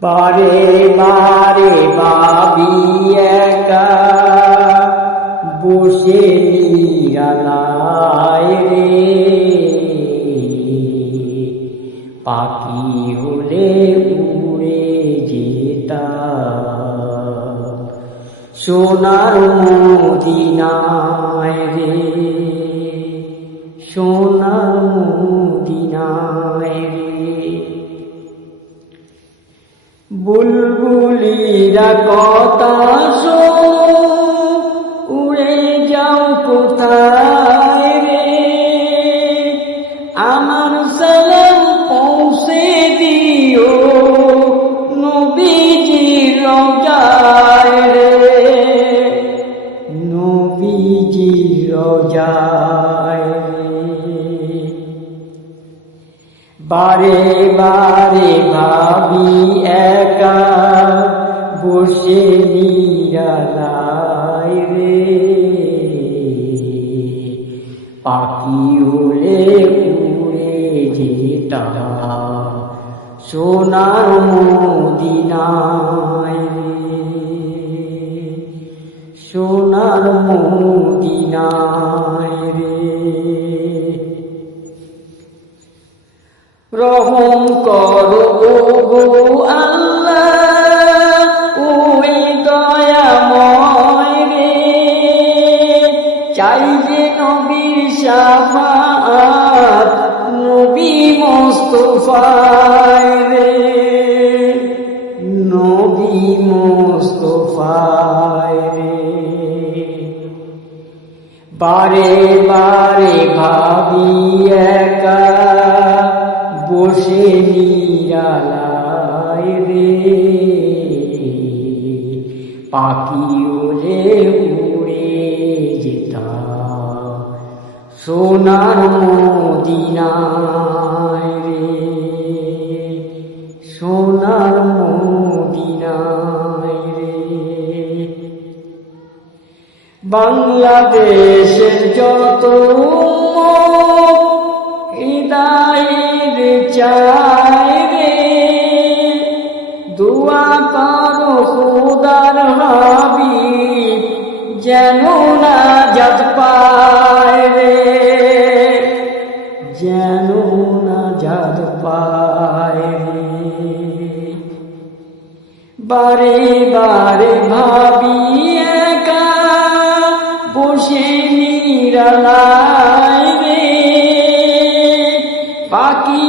বারে বারে বাবি একা বসে রে। পাখি হলে উড়ে যেতাম। সোনার মদিনায় রে, সোনার মদিনায় বুলবুলিরা কথা শো উড়ে যাও কোথায় রে? আমার সালাম বারে বারে ভাবি একা বসে রে। পাখি উড়ে উড়ে যেতাম সোনার মদিনায় সোনার মদিনায় করো গো আল্লাহ ওই দয়াময় রে চাই যে নবীর শাফাত নবী মোস্তফায় রে নবী মোস্তফায় রে বারে বারে ভাবি একা বসে নিরালায় রে। পাখি ওলে উড়ে যেতাম সোনার মদিনায় রে। সোনার মদিনায় রে। বাংলাদেশের যত যেন না যাত পায় রে, যেন না যাত পায় বারে বারে ভাবি একা বসে নিরালায় রে পাখি